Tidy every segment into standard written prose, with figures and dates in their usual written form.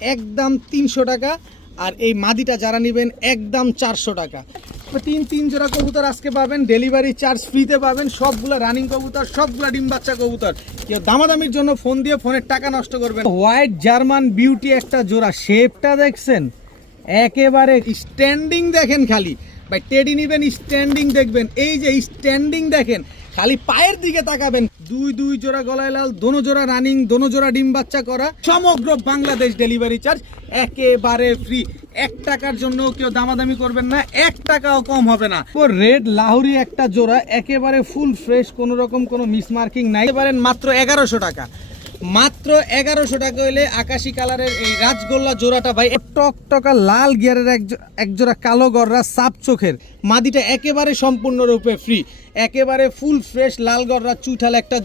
একদম 300 টাকা। আর এই মাদিটা যারা নেবেন একদম 400 টাকা। তো তিন জোড়া কবুতর আজকে পাবেন, ডেলিভারি চার্জ ফ্রিতে পাবেন। সবগুলো রানিং কবুতর, সবগুলো ডিম বাচ্চা কবুতর। কেউ দামাদামির জন্য ফোন দিয়ে ফোনের টাকা নষ্ট করবেন। হোয়াইট জার্মান বিউটি একটা জোড়া, শেপটা দেখছেন একেবারে স্ট্যান্ডিং। দেখেন খালি ভাই, টেডি নিবেন স্ট্যান্ডিং দেখবেন, এই যে স্ট্যান্ডিং দেখেন, খালি পায়ের দিকে তাকাবেন। দুই জোড়া গলায় লাল, দোনো জোড়া রানিং, দোনো জোড়া ডিম বাচ্চা করা। সমগ্র বাংলাদেশ ডেলিভারি চার্জ একেবারে ফ্রি। 1 টাকার জন্য কেউ দামাদামি করবেন না, 1 টাকাও কম হবে না। রেড লাহুরি একটা জোড়া, একেবারে ফুল ফ্রেশ, কোনো রকম কোনো মিসমার্কিং নাই। পারেন মাত্র 1100 টাকা। মাত্র 1100 টাকা হইলে আকাশি কালারের এই রাজগোল্লা জোড়াটা ভাই, টকটকা লাল গিয়ারের এক জোড়া কালো গররা সাপ চোখের মাদিটা একেবারে সম্পূর্ণরূপে ফ্রি। একেবারে ফুল ফ্রেশ লাল গররা চুইঠাল একটা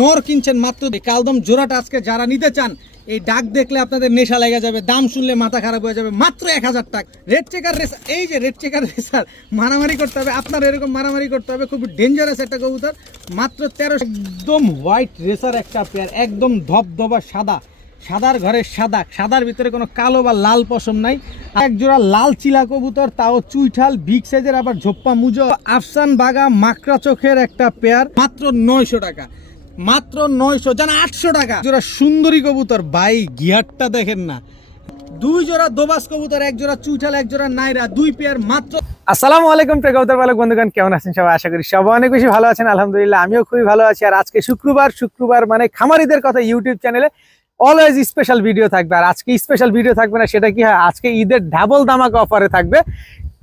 নর কিনছেন মাত্র। কালদম জোড়াটা আজকে যারা নিতে চান, এই ডাক দেখলে আপনাদের নেশা লেগে যাবে, দাম শুনলে মাথা খারাপ হয়ে যাবে। মাত্র 1000 টাকা। রেড চেকার রেসার, এই যে রেড চেকার রেসার, মারামারি করতে হবে আপনার, এরকম মারামারি করতে হবে। খুব ডেঞ্জারাস একটা কবুতর, মাত্র 1300। একদম হোয়াইট রেসার একটা পেয়ার, একদম ধবধবা সাদা, সাদার ঘরে সাদা, সাদার ভিতরে কোনো কালো বা লাল পশম নাই। এক জোড়া লাল চিলা কবুতর, তাও চুইঠাল বিগ সাইজের, আবার ঝোপ্পা মুজো আফসান বাগা মাকড়া চোখের একটা পেয়ার, মাত্র 900 টাকা। মাত্র 900, জানা 800 টাকা জোড়া সুন্দরী কবুতর। ভাই গিয়ারটা দেখেন না, 2 জোড়া দোবাস কবুতর, 1 জোড়া চুইঠাল, 1 জোড়া নাইরা, 2 পেয়ার মাত্র। আসসালামু আলাইকুম প্রিয় কবুতর পালক বন্ধুগণ, কেমন আছেন সবাই? আশা করি সবাই অনেক বেশি ভালো আছেন। আলহামদুলিল্লাহ আমিও খুবই ভালো আছি। আর আজকে শুক্রবার মানে খামারিদের কথা ইউটিউব চ্যানেলে অলওয়েজ স্পেশাল ভিডিও থাকবে। আর আজকে স্পেশাল ভিডিও থাকবে না, সেটা কি হয়, আজকে ঈদের ডাবল ধামাকা অফারে থাকবে।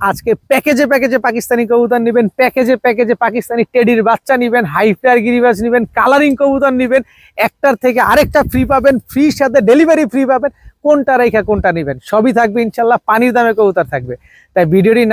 আজকে প্যাকেজে পাকিস্তানি কবুতর নিবেন, প্যাকেজে পাকিস্তানি টেডির বাচ্চা নিবেন, হাই ফ্লায়ার গিরিবাজ নিবেন, কালারিং কবুতর নিবেন, একটার থেকে আরেকটা ফ্রি পাবেন, ফ্রির সাথে ডেলিভারি ফ্রি পাবেন। কোনটা রেখা কোনটা নিবেন সবই থাকবে ইনশাল্লাহ। পানির দামে কবুতর থাকবে। তাই ভিডিওটি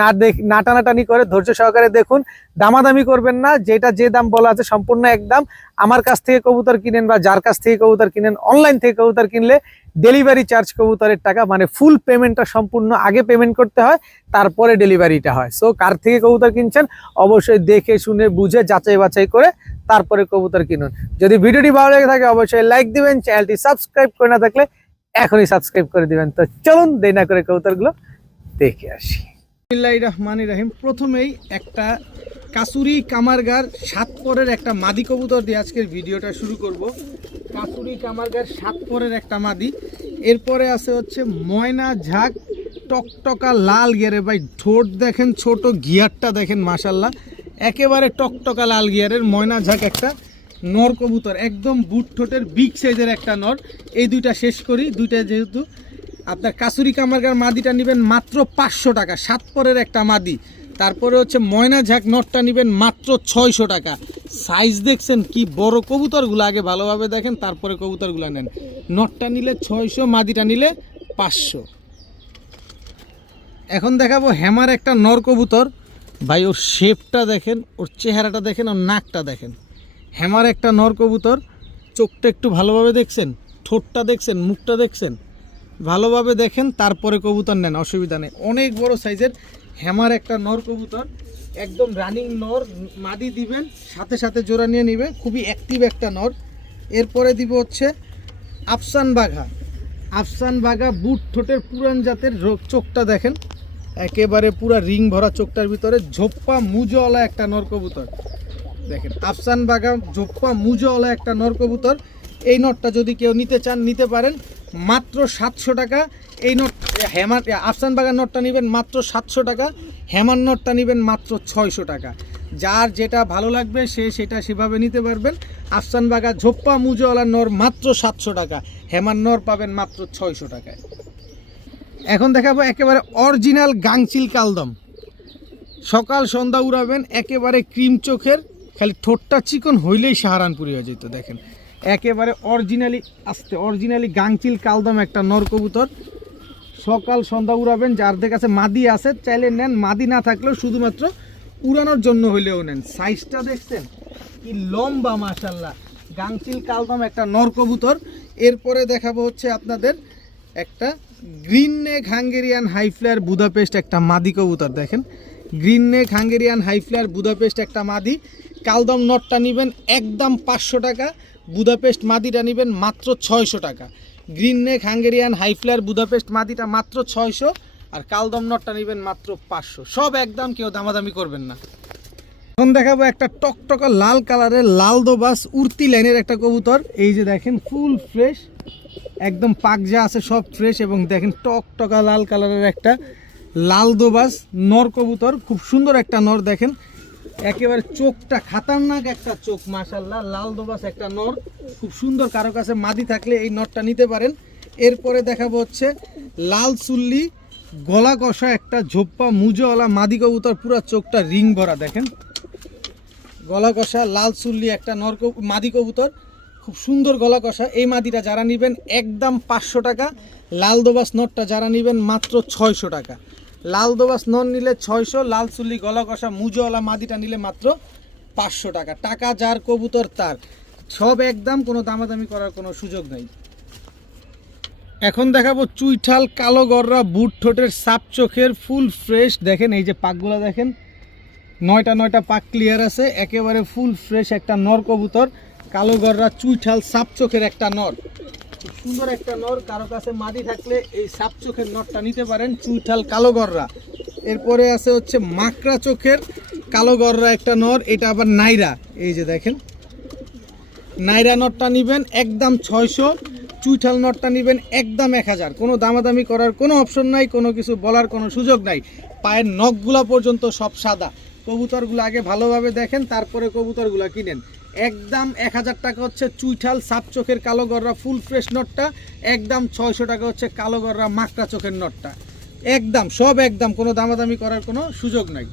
না টানাটানি করে ধৈর্য সহকারে দেখুন, দামাদামি করবেন না। যেটা যে দাম বলা আছে সম্পূর্ণ একদম। আমার কাছ থেকে কবুতর কিনেন বা যার কাছ থেকে কবুতর কিনেন, অনলাইন থেকে কবুতর কিনলে ডেলিভারি চার্জ কবুতরের টাকা, মানে ফুল পেমেন্টটা সম্পূর্ণ আগে পেমেন্ট করতে হয়, তারপরে ডেলিভারিটা হয়। সো কার থেকে কবুতর কিনছেন অবশ্যই দেখে শুনে বুঝে যাচাই বাছাই করে তারপরে কবুতর কিনুন। যদি ভিডিওটি ভালো লেগে থাকে অবশ্যই লাইক দিবেন, চ্যানেলটি সাবস্ক্রাইব করে না থাকলে এখনই সাবস্ক্রাইব করে দিবেন। তো চলুন দেরি না করে কবুতরগুলো দেখে আসি। বিসমিল্লাহির রহমানির রহিম। প্রথমেই একটা কাসুরি কামারগার 7 পরের একটা মাদি কবুতর দিয়ে আজকের ভিডিওটা শুরু করব। কাসুরি কামারগার 7 পরের একটা মাদি। এরপরে আছে হচ্ছে ময়না ঝাঁক টকটকা লাল গিয়ারে। ভাই ঠোঁট দেখেন, ছোট গিয়ারটা দেখেন, মাশাল্লাহ একেবারে টকটকা লাল গিয়ারের ময়না ঝাঁক একটা নর কবুতর, একদম বুট ঠোঁটের বিগ সাইজের একটা নর। এই দুইটা শেষ করি, দুইটা যেহেতু আপনার কাসুরি কামারগার মাদিটা নেবেন মাত্র 500 টাকা, 7 পরের একটা মাদি। তারপরে হচ্ছে ময়না ঝাঁক নটটা নেবেন মাত্র 600 টাকা। সাইজ দেখছেন কি বড়, কবুতরগুলো আগে ভালোভাবে দেখেন, তারপরে কবুতরগুলো নেন। নটটা নিলে 600, মাদিটা নিলে 500। এখন দেখাবো হ্যামার একটা নর কবুতর। ভাই ওর শেপটা দেখেন, ওর চেহারাটা দেখেন, ওর নাকটা দেখেন। হ্যামার একটা নর কবুতর, চোখটা একটু ভালোভাবে দেখছেন, ঠোঁটটা দেখছেন, মুখটা দেখছেন, ভালোভাবে দেখেন তারপরে কবুতর নেন, অসুবিধা নেই। অনেক বড় সাইজের হ্যামার একটা নর কবুতর, একদম রানিং নর। মাদি দিবেন সাথে সাথে জোড়া নিয়ে নিবে, খুবই অ্যাক্টিভ একটা নর। এরপরে দিব হচ্ছে আফসান বাঘা বুট ঠোঁটের পুরান জাতের, চোখটা দেখেন একেবারে পুরা রিং ভরা, চোখটার ভিতরে ঝোপ্পা মুজোওয়ালা একটা নর কবুতর দেখেন। আফসান বাঘা ঝোপ্পা মুজোওয়ালা একটা নর কবুতর। এই নটটা যদি কেউ নিতে চান নিতে পারেন, মাত্র 700 টাকা। এই নট হ্যামার আফসান বাগার নটটা নেবেন মাত্র 700 টাকা, হ্যামার নটটা নেবেন মাত্র 600 টাকা। যার যেটা ভালো লাগবে সে সেটা সেভাবে নিতে পারবেন। আফসান বাগা ঝোপ্পা মুজোওয়ালা নর মাত্র 700 টাকা, হ্যামার নর পাবেন মাত্র 600 টাকায়। এখন দেখাবো একেবারে অরিজিনাল গাংচিল কালদম, সকাল সন্ধ্যা উড়াবেন, একেবারে ক্রিম চোখের, খালি ঠোঁটটা চিকন হইলেই সাহারানপুরি হয়ে যেত। দেখেন একেবারে অরিজিনালি গাংচিল কালদম একটা নর কবুতর, সকাল সন্ধ্যা উড়াবেন। যাদের কাছে মাদি আছে চাইলে নেন, মাদি না থাকলেও শুধুমাত্র উড়ানোর জন্য হইলেও নেন। সাইজটা দেখছেন কি লম্বা, মাশাল্লাহ গাংচিল কালদম একটা নর কবুতর। এরপরে দেখাবো হচ্ছে আপনাদের একটা green neck Hungarian high flyer Budapest একটা মাদি কবুতর। দেখেন green neck Hungarian high flyer Budapest একটা মাদি। কালদম নটটা নেবেন একদম 500 টাকা, বুদাপেস্ট মাদিটা নেবেন মাত্র 600 টাকা। Green neck Hungarian high flyer Budapest মাদিটা মাত্র 600, আর কালদম নটটা নেবেন মাত্র 500। সব একদম, কেউ দামাদামি করবেন না। এখন দেখাবো একটা টকটকা লাল কালারের লাল দোবাস উড়তি লাইনের একটা কবুতর। এই যে দেখেন ফুল ফ্রেশ, একদম পাক যা আছে সব ফ্রেশ, এবং দেখেন টকটকা লাল কালারের একটা লাল দোবাস নর কবুতর, খুব সুন্দর একটা নর। দেখেন একেবারে চোখটা খাতারনাক একটা চোখ, মাশাআল্লাহ। লাল দোবাস একটা নর, খুব সুন্দর। কারো কাছে মাদি থাকলে এই নরটা নিতে পারেন। এরপরে দেখাবো হচ্ছে লাল চুল্লি গলা কষা একটা ঝোপ্পা মুজোওয়ালা মাদি কবুতর, পুরো চোখটা রিং ভরা। দেখেন গলা কষা লাল চুল্লি একটা নর মাদি কবুতর, খুব সুন্দর গলা কষা। এই মাদিটা যারা নেবেন একদম 500 টাকা। লাল দোবাস নরটা যারা নেবেন মাত্র 600 টাকা। লাল দোবাস নর নিলে 600, লাল চুল্লি গলা কষা মুজোওয়ালা মাদিটা নিলে মাত্র 500 টাকা। টাকা যার কবুতর তার, সব একদম, কোনো দামাদামি করার কোনো সুযোগ নাই। এখন দেখাবো চুইঠাল কালো গররা বুট ঠোঁটের সাপ চোখের ফুল ফ্রেশ। দেখেন এই যে পাকগুলো দেখেন, 9টা পাক ক্লিয়ার আছে, একেবারে ফুল ফ্রেশ একটা নর কবুতর। কালো গররা চুইঠাল সাপ চোখের একটা নর, খুব সুন্দর একটা নর। কারো কাছে মাদি থাকলে এই সাপ চোখের নরটা নিতে পারেন, চুইঠাল কালো গররা। এরপরে আছে হচ্ছে মাকড়া চোখের কালো গররা একটা নর, এটা আবার নাইরা। এই যে দেখেন নাইরা নটটা নেবেন একদম 600, চুইঠাল নটটা নেবেন একদম 1000। কোনো দামাদামি করার কোনো অপশন নাই, কোনো কিছু বলার কোনো সুযোগ নাই। পায়ের নখগুলা পর্যন্ত সব সাদা। কবুতরগুলো আগে ভালোভাবে দেখেন, তারপরে কবুতরগুলো কিনেন। একদম 1000 টাকা হচ্ছে চুইঠাল সাপ চোখের কালো গররা ফুল ফ্রেশ নটটা, একদম 600 টাকা হচ্ছে কালো গররা মাকড়া চোখের নটটা। একদম সব একদম, কোনো দামাদামি করার কোনো সুযোগ নাই।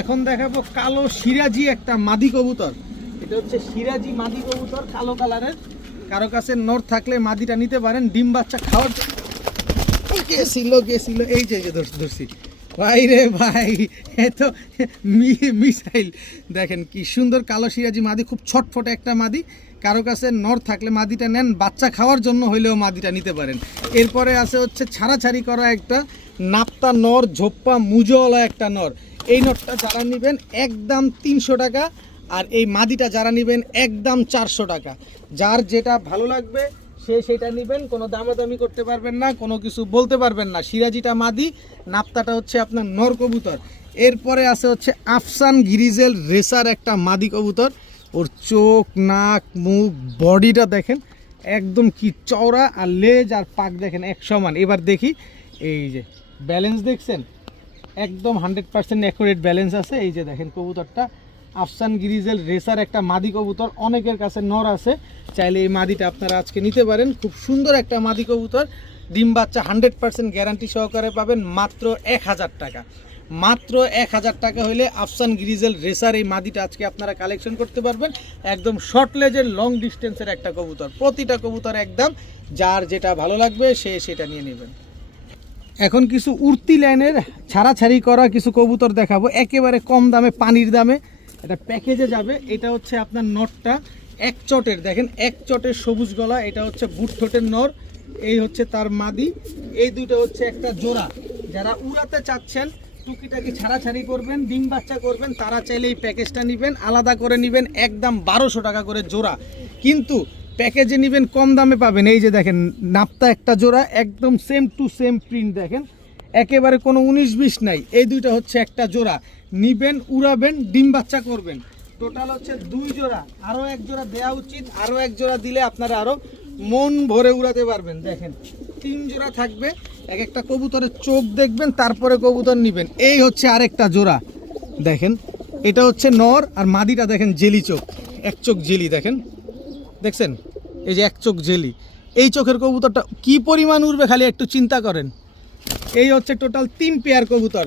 এখন দেখাবো কালো সিরাজি একটা মাদি কবুতর। এটা হচ্ছে সিরাজি মাদি কবুতর, কালো কালারের। কারো কাছে নর থাকলে মাদিটা নিতে পারেন, ডিম বাচ্চা খাওয়ার জন্য। গেছিল এই যে ধরছি ভাই রে ভাই, এ তো মিসাইল। দেখেন কি সুন্দর কালো সিরাজি মাদি, খুব ছটফটে একটা মাদি। কারো কাছে নর থাকলে মাদিটা নেন, বাচ্চা খাওয়ার জন্য হইলেও মাদিটা নিতে পারেন। এরপরে আছে হচ্ছে ছাড়াছাড়ি করা একটা নাপ্তা নর, ঝোপ্পা মুজোওয়ালা একটা নর। এই নরটা যারা নেবেন একদম 300 টাকা, আর এই মাদিটা যারা নেবেন একদম 400 টাকা। যার যেটা ভালো লাগবে সে সেটা নেবেন, কোনো দামাদামি করতে পারবেন না, কোনো কিছু বলতে পারবেন না। সিরাজিটা মাদি, নাপ্তাটা হচ্ছে আপনার নর কবুতর। এরপরে আছে হচ্ছে আফসান গিরিজেল রেসার একটা মাদি কবুতর। ওর চোখ নাক মুখ বডিটা দেখেন একদম কি চওড়া, আর লেজ আর পাক দেখেন এক সমান। এবার দেখি এই যে ব্যালেন্স দেখছেন, একদম 100% অ্যাকুরেট ব্যালেন্স আছে। এই যে দেখেন কবুতরটা আফসান গিরিজেল রেসার একটা মাদি কবুতর, অনেকের কাছে নর আছে, চাইলে এই মাদিটা আপনারা আজকে নিতে পারেন। খুব সুন্দর একটা মাদি কবুতর, ডিম বাচ্চা 100% গ্যারান্টি সহকারে পাবেন মাত্র 1000 টাকা। মাত্র 1000 টাকা হলে আফসান গিরিজেল রেসার এই মাদিটা আজকে আপনারা কালেকশন করতে পারবেন। একদম শর্ট লেজের লং ডিস্টেন্সের একটা কবুতর, প্রতিটা কবুতর একদম, যার যেটা ভালো লাগবে সে সেটা নিয়ে নেবেন। এখন কিছু উড়তি লাইনের ছাড়াছাড়ি করা কিছু কবুতর দেখাবো, একেবারে কম দামে, পানির দামে। এটা প্যাকেজে যাবে। এটা হচ্ছে আপনার নটটা এক চটের, দেখেন এক চটের সবুজ গলা, এটা হচ্ছে বুট ঠোঁটের নর, এই হচ্ছে তার মাদি। এই দুটো হচ্ছে একটা জোড়া। যারা উড়াতে চাচ্ছেন, টুকিটাকি ছাড়াছাড়ি করবেন, ডিম বাচ্চা করবেন, তারা চাইলে এই প্যাকেজটা নেবেন, আলাদা করে নেবেন একদম 1200 টাকা করে জোড়া। কিন্তু প্যাকেজে নেবেন কম দামে পাবেন। এই যে দেখেন নাপ্তা একটা জোড়া, একদম সেম টু সেম প্রিন্ট, দেখেন একেবারে কোনো 19-20 নাই। এই দুইটা হচ্ছে একটা জোড়া, নিবেন, উড়াবেন, ডিম বাচ্চা করবেন। টোটাল হচ্ছে 2 জোড়া, আরও 1 জোড়া দেওয়া উচিত। আরও 1 জোড়া দিলে আপনারা আরও মন ভরে উড়াতে পারবেন। দেখেন 3 জোড়া থাকবে, এক একটা কবুতরের চোখ দেখবেন, তারপরে কবুতর নিবেন। এই হচ্ছে আরেকটা জোড়া, দেখেন এটা হচ্ছে নর, আর মাদিটা দেখেন জেলি চোখ, এক চোখ জেলি, দেখেন দেখছেন এই যে এক চোখ জেলি। এই চোখের কবুতরটা কি পরিমাণ উড়বে খালি একটু চিন্তা করেন। এই হচ্ছে টোটাল 3 পেয়ার কবুতর।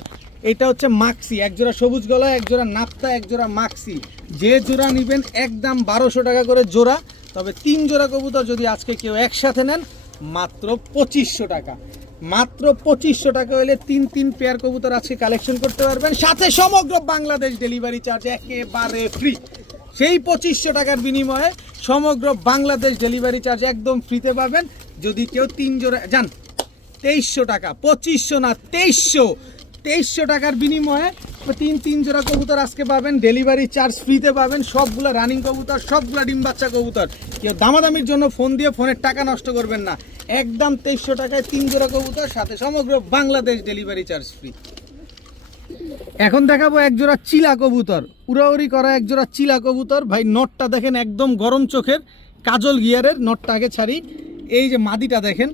এটা হচ্ছে মাক্সি, এক জোড়া সবুজ গলা, এক জোড়া নাপ্তা, এক জোড়া মাক্সি। যে জোড়া নেবেন একদম 1200 টাকা করে জোড়া। তবে 3 জোড়া কবুতর যদি আজকে কেউ একসাথে নেন মাত্র 2500 টাকা। মাত্র 2500 টাকা হলে 3 পেয়ার কবুতর আজকে কালেকশন করতে পারবেন, সাথে সমগ্র বাংলাদেশ ডেলিভারি চার্জ একেবারে ফ্রি। সেই 2500 টাকার বিনিময়ে সমগ্র বাংলাদেশ ডেলিভারি চার্জ একদম ফ্রিতে পাবেন। যদি কেউ 3 জোড়া যান 2300 টাকা, 2500 না 2300। 2300 টাকার বিনিময়ে তিন জোড়া কবুতর আজকে পাবেন, ডেলিভারি চার্জ ফ্রিতে পাবেন। সবগুলো রানিং কবুতর, সবগুলো ডিম বাচ্চা কবুতর। কেউ দামাদামির জন্য ফোন দিয়ে ফোনের টাকা নষ্ট করবেন না, একদম 2300 টাকায় 3 জোড়া কবুতর, সাথে সমগ্র বাংলাদেশ ডেলিভারি চার্জ ফ্রি। এখন দেখাবো এক জোড়া চিলা কবুতর, উড়াউড়ি করা এক জোড়া চিলা কবুতর। ভাই নটটা দেখেন, একদম গরম চোখের কাজল গিয়ারের। নটটা আগে ছাড়ি, এই যে মাদিটা দেখেন,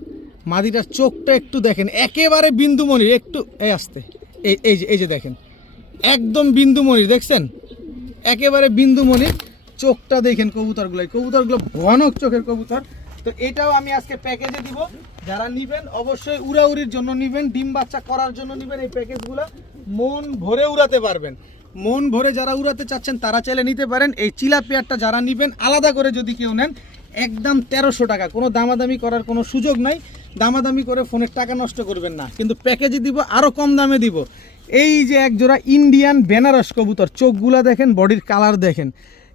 মাদিটার চোখটা একটু দেখেন, একেবারে বিন্দুমণির, একটু এই আসতে, এই যে দেখেন, একদম বিন্দুমণির, দেখছেন একেবারে বিন্দুমণির চোখটা দেখেন। কবুতরগুলো ভয়ানক চোখের কবুতর। তো এটাও আমি আজকে প্যাকেজে দিব। যারা নেবেন অবশ্যই উড়াউড়ির জন্য নেবেন, ডিম বাচ্চা করার জন্য নেবেন। এই প্যাকেজগুলো মন ভরে উড়াতে পারবেন। মন ভরে যারা উড়াতে চাচ্ছেন তারা চাইলে নিতে পারেন। এই চিলা পেয়ারটা যারা নেবেন আলাদা করে যদি কেউ নেন, একদম 1300 টাকা, কোনো দামাদামি করার কোনো সুযোগ নাই। দামাদামি করে ফোনের টাকা নষ্ট করবেন না, কিন্তু প্যাকেজে দিব আরও কম দামে দিব। এই যে এক জোড়া ইন্ডিয়ান বেনারস কবুতর, চোখগুলা দেখেন, বডির কালার দেখেন,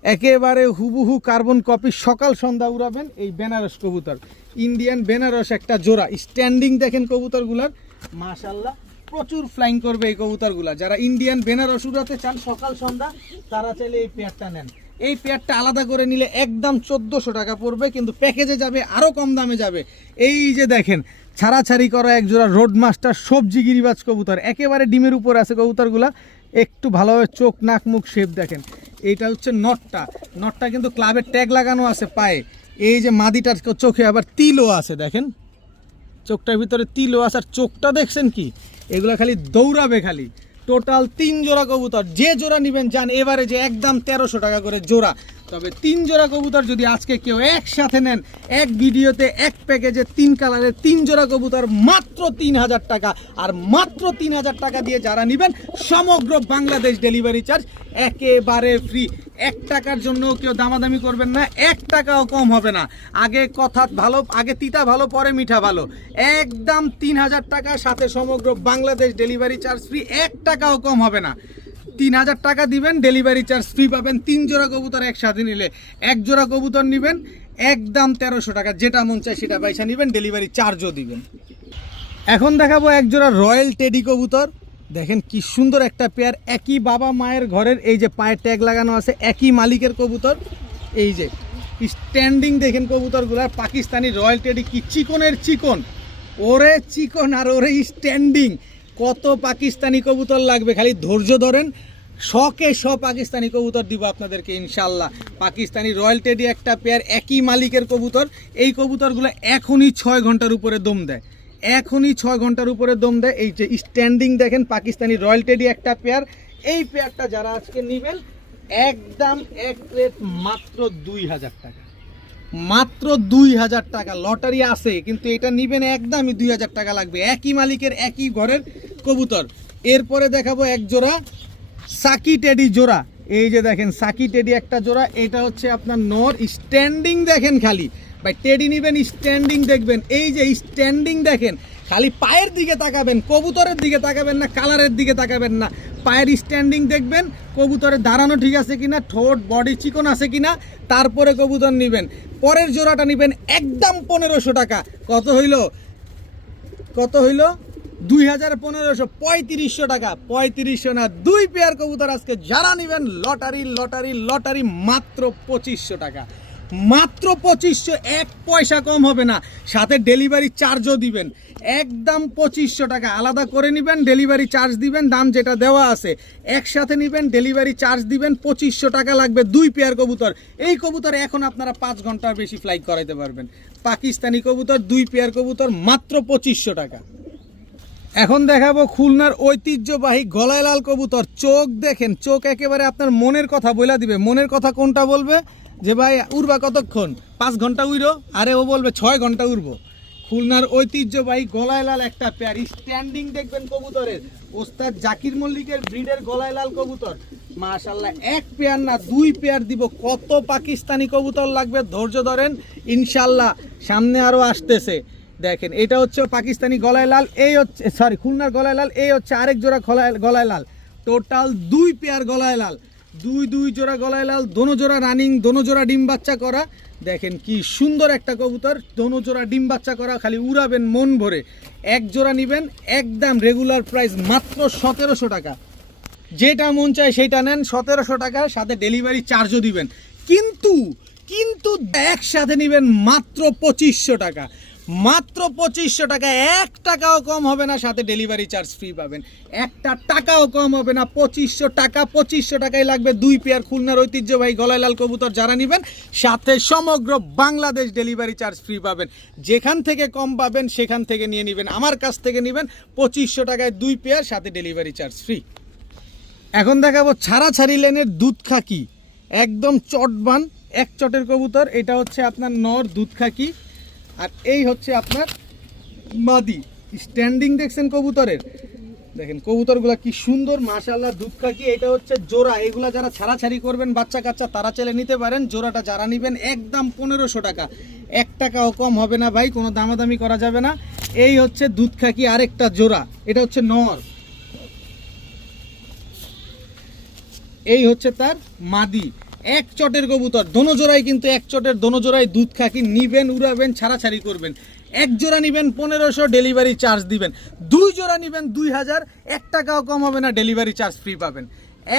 একেবারে হুবহু কার্বন কপি। সকাল সন্ধ্যা উড়াবেন এই বেনারস কবুতর, ইন্ডিয়ান বেনারস একটা জোড়া। স্ট্যান্ডিং দেখেন কবুতরগুলার, মাশাআল্লাহ প্রচুর ফ্লাইং করবে এই কবুতরগুলা। যারা ইন্ডিয়ান বেনারস উড়াতে চান সকাল সন্ধ্যা, তারা চাইলে এই পেয়ারটা নেন। এই পেয়ারটা আলাদা করে নিলে একদম 1400 টাকা পড়বে, কিন্তু প্যাকেজে যাবে আরও কম দামে যাবে। এই যে দেখেন ছাড়াছাড়ি করা এক জোড়া রোড মাস্টার সবজি গিরিবাজ কবুতর, একেবারে ডিমের উপর আছে কবুতরগুলা। একটু ভালোভাবে চোখ নাক মুখ শেপ দেখেন। এইটা হচ্ছে নটটা কিন্তু ক্লাবের ট্যাগ লাগানো আছে পায়ে। এই যে মাদিটার চোখে আবার তিলও আছে, দেখেন চোখটার ভিতরে তিলও আছে। আর চোখটা দেখছেন কি, এগুলা খালি দৌড়াবে খালি। টোটাল 3 জোড়া কবুতর, যে জোড়া নেবেন যান এবারে যে একদম 1300 টাকা করে জোড়া। তবে 3 জোড়া কবুতর যদি আজকে কেউ একসাথে নেন, এক ভিডিওতে এক প্যাকেজে 3 কালারের 3 জোড়া কবুতর মাত্র 3000 টাকা। আর মাত্র 3000 টাকা দিয়ে যারা নেবেন সমগ্র বাংলাদেশ ডেলিভারি চার্জ একেবারে ফ্রি। 1 টাকার জন্য কেউ দামাদামি করবেন না, 1 টাকাও কম হবে না। আগে কথা ভালো, আগে তিতা ভালো পরে মিঠা ভালো। একদম 3000 টাকা, সাথে সমগ্র বাংলাদেশ ডেলিভারি চার্জ ফ্রি, 1 টাকাও কম হবে না। 3000 টাকা দিবেন, ডেলিভারি চার্জ ফ্রি পাবেন। 3 জোড়া কবুতর একসাথে নিলে, 1 জোড়া কবুতর নেবেন একদম 1300 টাকা, যেটা মন চায় সেটা পয়সা নেবেন, ডেলিভারি চার্জও দিবেন। এখন দেখাবো এক জোড়া রয়্যাল টেডি কবুতর। দেখেন কি সুন্দর একটা পেয়ার, একই বাবা মায়ের ঘরের। এই যে পায়ের ট্যাগ লাগানো আছে, একই মালিকের কবুতর। এই যে স্ট্যান্ডিং দেখেন কবুতরগুলার, পাকিস্তানি রয়্যাল টেডি, কি চিকনের চিকন, ওরে চিকন আর ওরে স্ট্যান্ডিং। কত পাকিস্তানি কবুতর লাগবে, খালি ধৈর্য ধরেন, শখে পাকিস্তানি কবুতর দিব আপনাদেরকে ইনশাল্লাহ। পাকিস্তানি রয়্যাল টেডি একটা পেয়ার, একই মালিকের কবুতর। এই কবুতরগুলো এখনই 6 ঘন্টার উপরে দম দেয়, এখনই 6 ঘন্টার উপরে দম দেয়। এই যে স্ট্যান্ডিং দেখেন, পাকিস্তানি রয়্যাল টেডি একটা পেয়ার। এই পেয়ারটা যারা আজকে নেবেন একদম এক প্লেট মাত্র 2000 টাকা, মাত্র 2000 টাকা। লটারি আছে কিন্তু এটা নেবেন একদমই 2000 টাকা লাগবে, একই মালিকের একই ঘরের কবুতর। এরপরে দেখাবো এক জোড়া সাকি টেডি জোড়া। এই যে দেখেন সাকি টেডি একটা জোড়া, এটা হচ্ছে আপনার নর। স্ট্যান্ডিং দেখেন খালি, ভাই টেডি নেবেন স্ট্যান্ডিং দেখবেন। এই যে স্ট্যান্ডিং দেখেন, খালি পায়ের দিকে তাকাবেন, কবুতরের দিকে তাকাবেন না, কালারের দিকে তাকাবেন না, পায়ের স্ট্যান্ডিং দেখবেন, কবুতরের দাঁড়ানো ঠিক আছে কিনা, ঠোঁট বডি চিকন আছে কিনা, তারপরে কবুতর নেবেন। পরের জোড়াটা নেবেন একদম 1500 টাকা। কত হইল 2500, 3500 টাকা, 3500 না, 2 পেয়ার কবুতর আজকে যারা নেবেন লটারি মাত্র 2500 টাকা, মাত্র 2500, 1 পয়সা কম হবে না, সাথে ডেলিভারি চার্জও দিবেন। একদম 2500 টাকা আলাদা করে নেবেন, ডেলিভারি চার্জ দিবেন, দাম যেটা দেওয়া আছে একসাথে নেবেন, ডেলিভারি চার্জ দিবেন। 2500 টাকা লাগবে 2 পেয়ার কবুতর। এই কবুতর এখন আপনারা 5 ঘন্টার বেশি ফ্লাইট করাইতে পারবেন। পাকিস্তানি কবুতর 2 পেয়ার কবুতর মাত্র 2500 টাকা। এখন দেখাবো খুলনার ঐতিহ্যবাহী গলায় লাল কবুতর। চোখ দেখেন, চোখ একেবারে আপনার মনের কথা বলে দিবে। মনের কথা কোনটা বলবে যে ভাই উড়বা কতক্ষণ, 5 ঘন্টা উড়ো, আরে ও বলবে 6 ঘন্টা উড়বো। খুলনার ঐতিহ্যবাহী গলায় লাল একটা পেয়ার, স্ট্যান্ডিং দেখবেন কবুতরের, ওস্তাদ জাকির মল্লিকের ব্রিডের গলায় লাল কবুতর। মাশাআল্লাহ 1 পেয়ার না 2 পেয়ার দিব। কত পাকিস্তানি কবুতর লাগবে, ধৈর্য ধরেন, ইনশাল্লাহ সামনে আরো আসতেছে। দেখেন এটা হচ্ছে পাকিস্তানি গলায় লাল, এই হচ্ছে খুলনার গলায় লাল, এই হচ্ছে আরেক জোড়া গলায় লাল। টোটাল 2 পেয়ার গলায় লাল, দুই জোড়া গলায় লাল, দোনো জোড়া রানিং, দোনো জোড়া ডিম বাচ্চা করা। দেখেন কি সুন্দর একটা কবুতর, দোনো জোড়া ডিম বাচ্চা করা, খালি উড়াবেন মন ভরে। এক জোড়া নেবেন একদম রেগুলার প্রাইস মাত্র 1700 টাকা। যেটা মন চায় সেটা নেন 1700 টাকা, সাথে ডেলিভারি চার্জও দিবেন। কিন্তু কিন্তু একসাথে নেবেন মাত্র 2500 টাকা, মাত্র 2500 টাকা। 1 টাকাও কম হবে না, সাথে ডেলিভারি চার্জ ফ্রি পাবেন। 1 টাকাও কম হবে না, 2500 টাকা। 2500 টাকায় লাগবে 2 পেয়ার খুলনার ঐতিহ্যবাহী গলায় লাল কবুতর যারা নেবেন, সাথে সমগ্র বাংলাদেশ ডেলিভারি চার্জ ফ্রি পাবেন। যেখান থেকে কম পাবেন সেখান থেকে নিয়ে নেবেন, আমার কাছ থেকে নেবেন 2500 টাকায় 2 পেয়ার, সাথে ডেলিভারি চার্জ ফ্রি। এখন দেখাবো ছাড়াছাড়ি লেনের দুধ খাকি, একদম চটবান এক চটের কবুতর। এটা হচ্ছে আপনার নর দুধ খাকি, আর এই হচ্ছে আপনার মাদি। স্ট্যান্ডিং দেখছেন কবুতরের, দেখেন কবুতরগুলা কি সুন্দর মাশাআল্লাহ দুধ খাকি। এটা হচ্ছে জোড়া, এগুলা যারা ছাড়াছাড়ি করবেন বাচ্চা কাচ্চা তারা চেলে নিতে পারেন। জোড়াটা যারা নেবেন একদম 1500 টাকা, 1 টাকাও কম হবে না ভাই, কোনো দামাদামি করা যাবে না। এই হচ্ছে দুধ খাকি আরেকটা জোড়া, এটা হচ্ছে নর, এই হচ্ছে তার মাদি। এক চটের কবুতর, দোনো জোড়াই কিন্তু এক চটের, দোনো জোড়াই দুধ খাকি। নিবেন উড়াবেন ছাড়াছাড়ি করবেন। এক জোড়া নিবেন 1500, ডেলিভারি চার্জ দিবেন। 2 জোড়া নিবেন 2000, 1 টাকাও কম হবে না, ডেলিভারি চার্জ ফ্রি পাবেন।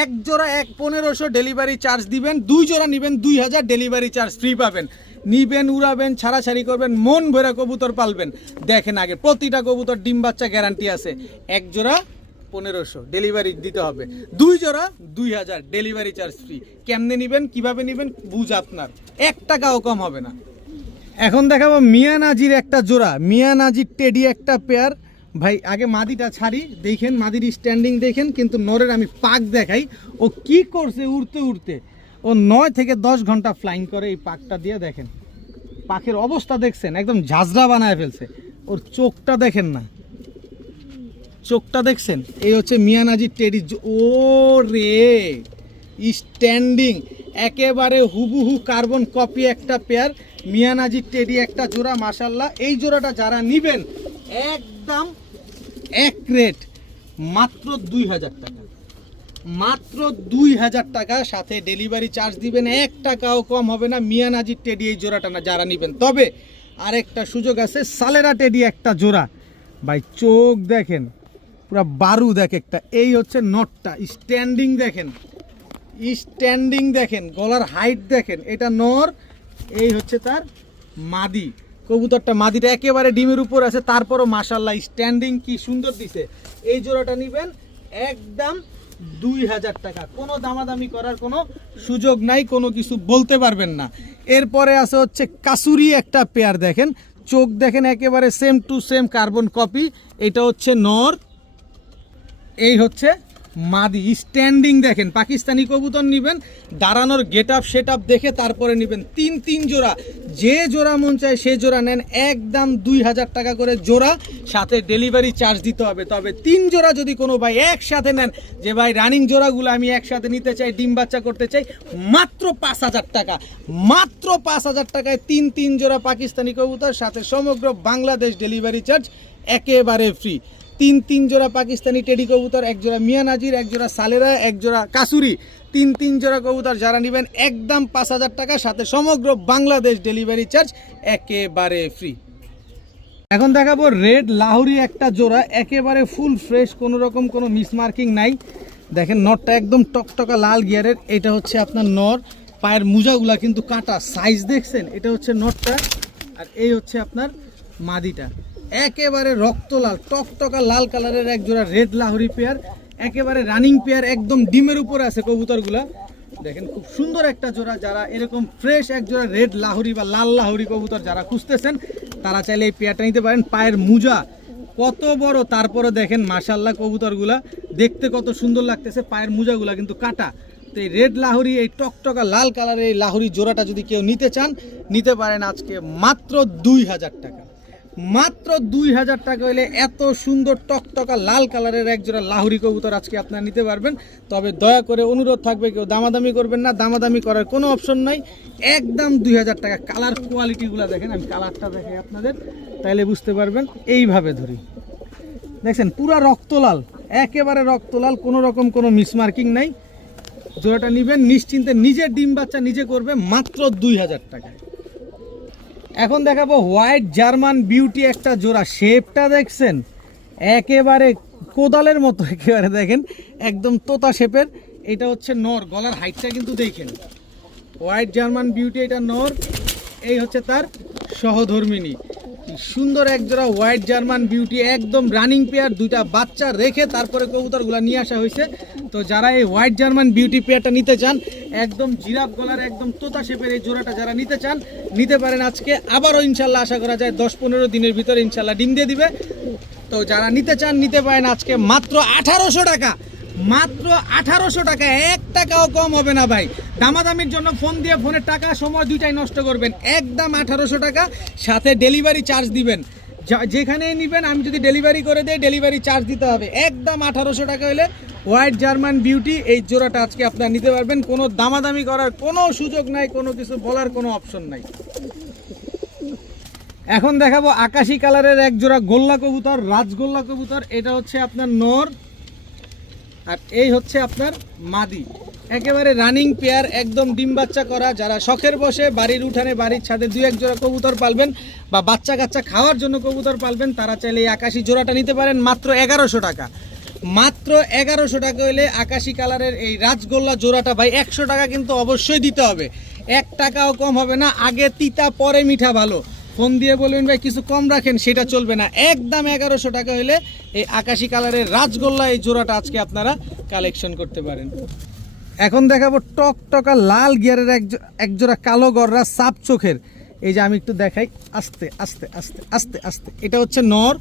এক জোড়া 1500, ডেলিভারি চার্জ দিবেন। 2 জোড়া নিবেন 2000, ডেলিভারি চার্জ ফ্রি পাবেন। নিবেন উড়াবেন ছাড়াছাড়ি করবেন, মন ভরে কবুতর পালবেন। দেখেন আগে প্রতিটা কবুতর ডিম বাচ্চা গ্যারান্টি আছে। এক জোড়া 1500, ডেলিভারি দিতে হবে। 2 জোড়া 2000, ডেলিভারি চার্জ ফ্রি। কেমনে নেবেন কিভাবে নেবেন বুঝ আপনার, 1 টাকাও কম হবে না। এখন দেখাবো মিয়ানাজির একটা জোড়া, মিয়ানাজির টেডি একটা পেয়ার। ভাই আগে মাদিটা ছাড়ি, দেখেন মাদির স্ট্যান্ডিং দেখেন, কিন্তু নরের আমি পাক দেখাই ও কি করছে। উড়তে উড়তে ও 9 থেকে 10 ঘন্টা ফ্লাইং করে এই পাকটা দিয়ে। দেখেন পাখির অবস্থা দেখছেন, একদম ঝাঁঝরা বানায় ফেলছে। ওর চোখটা দেখেন না, চোখটা দেখছেন। এই হচ্ছে মিয়ানাজির টেডি। ও রে স্ট্যান্ডিং একেবারে হুবহু কার্বন কপি একটা পেয়ার, মিয়ানাজির টেডি একটা জোড়া মাশাআল্লাহ। এই জোড়াটা যারা নেবেন একদম এক রেট মাত্র 2000 টাকা, মাত্র 2000 টাকা, সাথে ডেলিভারি চার্জ দিবেন। 1 টাকাও কম হবে না। মিয়ানাজির টেডি এই জোড়াটা না যারা নেবেন। তবে আরেকটা সুযোগ আছে, সালেরা টেডি একটা জোড়া। ভাই চোখ দেখেন পুরা বারুদ এক একটা। এই হচ্ছে নটটা, স্ট্যান্ডিং দেখেন, স্ট্যান্ডিং দেখেন, গলার হাইট দেখেন। এটা নর, এই হচ্ছে তার মাদি। কবুতরটা মাদিটা একেবারে ডিমের উপর আছে, তারপরও মাশাআল্লাহ স্ট্যান্ডিং কি সুন্দর দিছে। এই জোড়াটা নেবেন একদম 2000 টাকা, কোনো দামাদামি করার কোনো সুযোগ নাই, কোনো কিছু বলতে পারবেন না। এরপরে আছে হচ্ছে কাসুরি একটা পেয়ার, দেখেন চোখ দেখেন একেবারে same to same carbon copy. এটা হচ্ছে নর, এই হচ্ছে মাদি। স্ট্যান্ডিং দেখেন, পাকিস্তানি কবুতর নেবেন দাঁড়ানোর গেট আপ সেট আপ দেখে তারপরে নেবেন। 3 জোড়া, যে জোড়া মন চায় সে জোড়া নেন, একদম 2000 টাকা করে জোড়া, সাথে ডেলিভারি চার্জ দিতে হবে। তবে 3 জোড়া যদি কোনো ভাই একসাথে নেন, যে ভাই রানিং জোড়াগুলো আমি একসাথে নিতে চাই, ডিম বাচ্চা করতে চাই, মাত্র 5000 টাকা, মাত্র 5000 টাকায় 3 জোড়া পাকিস্তানি কবুতর, সাথে সমগ্র বাংলাদেশ ডেলিভারি চার্জ একেবারে ফ্রি। 3 জোড়া পাকিস্তানি টেডি কবুতর, 1 জোড়া মিয়ানাজির, 1 জোড়া সালেরা, 1 জোড়া কাসুরি। 3 জোড়া কবুতর যারা নেবেন একদম 5000 টাকা, সাথে সমগ্র বাংলাদেশ ডেলিভারি চার্জ একেবারে ফ্রি। এখন দেখাবো রেড লাহুরি একটা জোড়া, একেবারে ফুল ফ্রেশ, কোনো রকম কোনো মিসমার্কিং নাই। দেখেন নটটা একদম টকটকা লাল গিয়ারের। এটা হচ্ছে আপনার নর, পায়ের মোজাগুলা কিন্তু কাটা, সাইজ দেখছেন। এটা হচ্ছে নটটা, আর এই হচ্ছে আপনার মাদিটা। একেবারে রক্তলাল টকটকা লাল কালারের এক জোড়া রেড লাহুরি পেয়ার, একেবারে রানিং পেয়ার, একদম ডিমের উপরে আছে কবুতরগুলা। দেখেন খুব সুন্দর একটা জোড়া। যারা এরকম ফ্রেশ এক জোড়া রেড লাহুরি বা লাল লাহুরি কবুতর যারা খুঁজতেছেন, তারা চাইলে এই পেয়ারটা নিতে পারেন। পায়ের মোজা কত বড়, তারপরে দেখেন মাশাআল্লাহ কবুতরগুলা দেখতে কত সুন্দর লাগতেছে। পায়ের মোজাগুলা কিন্তু কাটা। তো এই রেড লাহুরি, এই টকটকা লাল কালারের এই লাহুরি জোড়াটা যদি কেউ নিতে চান, নিতে পারেন আজকে মাত্র 2000 টাকা, মাত্র 2000 টাকা হলে এত সুন্দর টকটকা লাল কালারের এক জোড়া লাহুরি কবুতর আজকে আপনারা নিতে পারবেন। তবে দয়া করে অনুরোধ থাকবে, কেউ দামাদামি করবেন না, দামাদামি করার কোনো অপশন নাই, একদম 2000 টাকা। কালার কোয়ালিটিগুলো দেখেন, আমি কালারটা দেখাই আপনাদের, তাইলে বুঝতে পারবেন। এইভাবে ধরি, দেখছেন পুরা রক্তলাল, একেবারে রক্তলাল, কোনো রকম কোনো মিসমার্কিং নাই। জোড়াটা নেবেন নিশ্চিন্তে, নিজের ডিম বাচ্চা নিজে করবে মাত্র 2000 টাকায়। এখন দেখাবো হোয়াইট জার্মান বিউটি একটা জোড়া, শেপটা দেখছেন একেবারে কোদালের মতো, একেবারে দেখেন একদম তোতা শেপের। এটা হচ্ছে নর, গলার হাইটটা কিন্তু দেখেন। হোয়াইট জার্মান বিউটি এটা নর, এই হচ্ছে তার সহধর্মিনী। সুন্দর এক জোড়া হোয়াইট জার্মান বিউটি, একদম রানিং পেয়ার, দুইটা বাচ্চা রেখে তারপরে কবুতরগুলো নিয়ে আসা হয়েছে। তো যারা এই হোয়াইট জার্মান বিউটি পেয়ারটা নিতে চান, একদম জিরাফ গলার একদম তোতা শেপের এই জোড়াটা যারা নিতে চান নিতে পারেন। আজকে আবারও ইনশাল্লাহ আশা করা যায় 10-15 দিনের ভিতরে ইনশাল্লাহ ডিম দিয়ে দিবে। তো যারা নিতে চান নিতে পারেন আজকে মাত্র 1800 টাকা, মাত্র 1800 টাকা, 1 টাকাও কম হবে না ভাই। দামাদামির জন্য ফোন দিয়ে ফোনের টাকা সময় দুইটাই নষ্ট করবেন। একদম 1800 টাকা, সাথে ডেলিভারি চার্জ দিবেন। যেখানেই নেবেন আমি যদি ডেলিভারি করে দেই ডেলিভারি চার্জ দিতে হবে। একদম 1800 টাকা হলে হোয়াইট জার্মান বিউটি এই জোড়াটা আজকে আপনারা নিতে পারবেন। কোনো দামাদামি করার কোনো সুযোগ নাই, কোনো কিছু বলার কোনো অপশন নাই। এখন দেখাবো আকাশি কালারের এক জোড়া গোল্লা কবুতর, রাজগোল্লা কবুতর। এটা হচ্ছে আপনার নর আর এই হচ্ছে আপনার মাদি, একেবারে রানিং পেয়ার, একদম ডিম বাচ্চা করা। যারা শখের বসে বাড়ির উঠানে বাড়ির ছাদে 2-1 জোড়া কবুতর পালবেন বা বাচ্চা কাচ্চা খাওয়ার জন্য কবুতর পালবেন, তারা চাইলে এই আকাশি জোড়াটা নিতে পারেন মাত্র 1100 টাকা। মাত্র 1100 টাকা হলে আকাশি কালারের এই রাজগোল্লা জোড়াটা ভাই 100 টাকা কিন্তু অবশ্যই দিতে হবে, 1 টাকাও কম হবে না। আগে তিতা পরে মিঠা ভালো, ফোন দিয়ে বলবেন ভাই কিছু কম রাখেন, সেটা চলবে না। একদম 1100 টাকা হলে এই আকাশি কালারের রাজগোল্লা এই জোড়াটা আজকে আপনারা কালেকশন করতে পারেন। এখন দেখাবো টকটকা লাল গিয়ারের এক জোড়া কালো গররা সাপ চোখের। এই যে আমি একটু দেখাই, আস্তে আস্তে আস্তে আস্তে আস্তে। এটা হচ্ছে নর,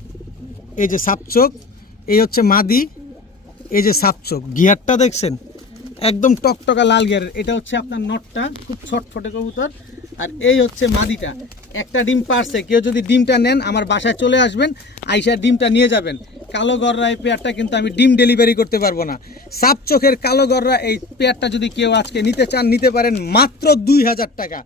এই যে সাপ চোখ, এই হচ্ছে মাদি, এই যে সাপ চোখ। গিয়ারটা দেখছেন একদম টকটকা লাল গিয়ারের। এটা হচ্ছে আপনার নটটা, খুব ছটফটে কবুতর। আর এই হচ্ছে মাদিটা, একটা ডিম পারছে। কেউ যদি ডিমটা নেন আমার বাসায় চলে আসবেন, আইসা ডিমটা নিয়ে যাবেন। কালো গররা এই পেয়ারটা কিন্তু আমি ডিম ডেলিভারি করতে পারবো না। সাপ চোখের কালো গররা এই পেয়ারটা যদি কেউ আজকে নিতে চান নিতে পারেন মাত্র 2000 টাকা।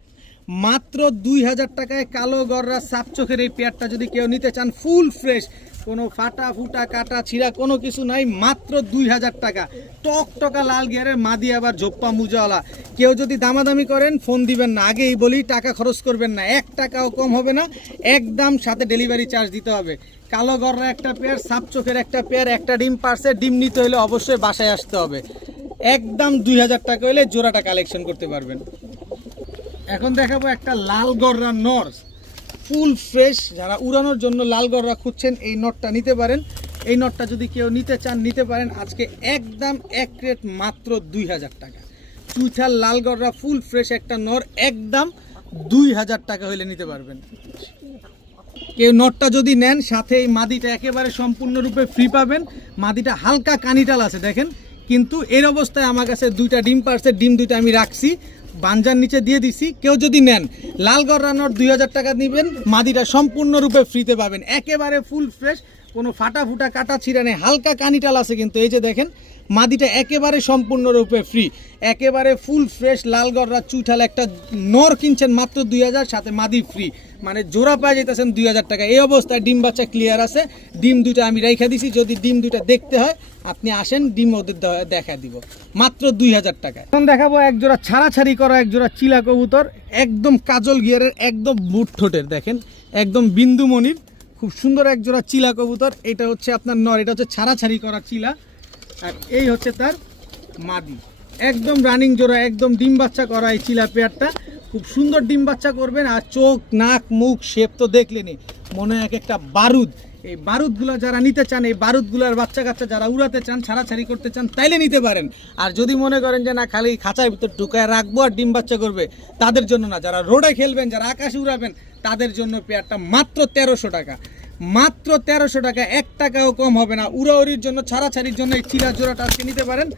মাত্র 2000 টাকায় কালো গররা সাপ চোখের এই পেয়ারটা যদি কেউ নিতে চান, ফুল ফ্রেশ, কোনো ফাটা ফুটা কাটা ছিঁড়া কোনো কিছু নাই, মাত্র 2000 টাকা। টকটকা লাল গিয়ারের মাদি, আবার ঝোপ্পা মুজাওয়ালা। কেউ যদি দামাদামি করেন ফোন দিবেন না, আগেই বলি টাকা খরচ করবেন না, 1 টাকাও কম হবে না, একদম সাথে ডেলিভারি চার্জ দিতে হবে। কালো গররা একটা পেয়ার, সাপ চোখের একটা পেয়ার, একটা ডিম পারছে, ডিম নিতে হলে অবশ্যই বাসায় আসতে হবে। একদম 2000 টাকা হলে জোড়াটা কালেকশন করতে পারবেন। এখন দেখাবো একটা লাল গররা নর, ফুল ফ্রেশ। যারা উড়ানোর জন্য লাল গররা খুঁজছেন এই নটটা নিতে পারেন। এই নটটা যদি কেউ নিতে চান নিতে পারেন আজকে একদম 1 রেট মাত্র 2000 টাকা। চুইঠাল লাল গররা ফুল ফ্রেশ একটা নর, একদম 2000 টাকা হলে নিতে পারবেন। কেউ নটটা যদি নেন সাথে এই মাদিটা একেবারে সম্পূর্ণরূপে ফ্রি পাবেন। মাদিটা হালকা কানিটাল আছে দেখেন, কিন্তু এর অবস্থায় আমার কাছে 2টা ডিম পারছে, ডিম 2টা আমি রাখছি, বাঞ্জার নিচে দিয়ে দিছি। কেউ যদি নেন লাল গররা নট 2000 টাকা নেবেন, মাদিটা সম্পূর্ণরূপে ফ্রিতে পাবেন, একেবারে ফুল ফ্রেশ, কোনো ফাটা ফুটা কাটা ছিঁড়া নেই, হালকা কানিটাল আছে কিন্তু। এই যে দেখেন মাদিটা একেবারে সম্পূর্ণরূপে ফ্রি, একেবারে ফুল ফ্রেশ লাল গররা চুইঠাল একটা নর কিনছেন মাত্র 2000, সাথে মাদি ফ্রি, মানে জোড়া পাওয়া যেতেছেন 2000 টাকা। এই অবস্থায় ডিম বাচ্চা ক্লিয়ার আছে, ডিম 2টা আমি রেখে দিছি, যদি ডিম 2টা দেখতে হয় আপনি আসেন, ডিম ওদের দেখা দিব মাত্র 2000 টাকা। এখন দেখাবো এক জোড়া ছাড়াছাড়ি করা এক জোড়া চিলা কবুতর, একদম কাজল গিয়ারের, একদম বুট ঠোঁটের, দেখেন একদম বিন্দুমণির, খুব সুন্দর এক জোড়া চিলা কবুতর। এটা হচ্ছে আপনার নর, এটা হচ্ছে ছাড়াছাড়ি করা চিলা, আর এই হচ্ছে তার মাদি। একদম রানিং জোড়া, একদম ডিম বাচ্চা করা এই চিলা পেয়ারটা, খুব সুন্দর ডিম বাচ্চা করবেন। আর চোখ নাক মুখ শেপ তো দেখলেনি, মনে হয় একটা বারুদ। এই বারুদগুলো যারা নিতে চান, এই বারুদগুলোর বাচ্চা কাচ্চা যারা উড়াতে চান, ছাড়াছাড়ি করতে চান, তাইলে নিতে পারেন। আর যদি মনে করেন যে না খালি খাঁচার ভিতর ঢুকায় রাখবো আর ডিম বাচ্চা করবে, তাদের জন্য না। যারা রোডে খেলবেন, যারা আকাশে উড়াবেন, তাদের জন্য পেয়ারটা মাত্র 1300 টাকা। মাত্র 1300 টাকা, 1 টাকাও কম হবে না। উড়াউড়ির জন্য, ছাড়াছাড়ির জন্য এই চিলা জোড়াটা আজকে নিতে পারেন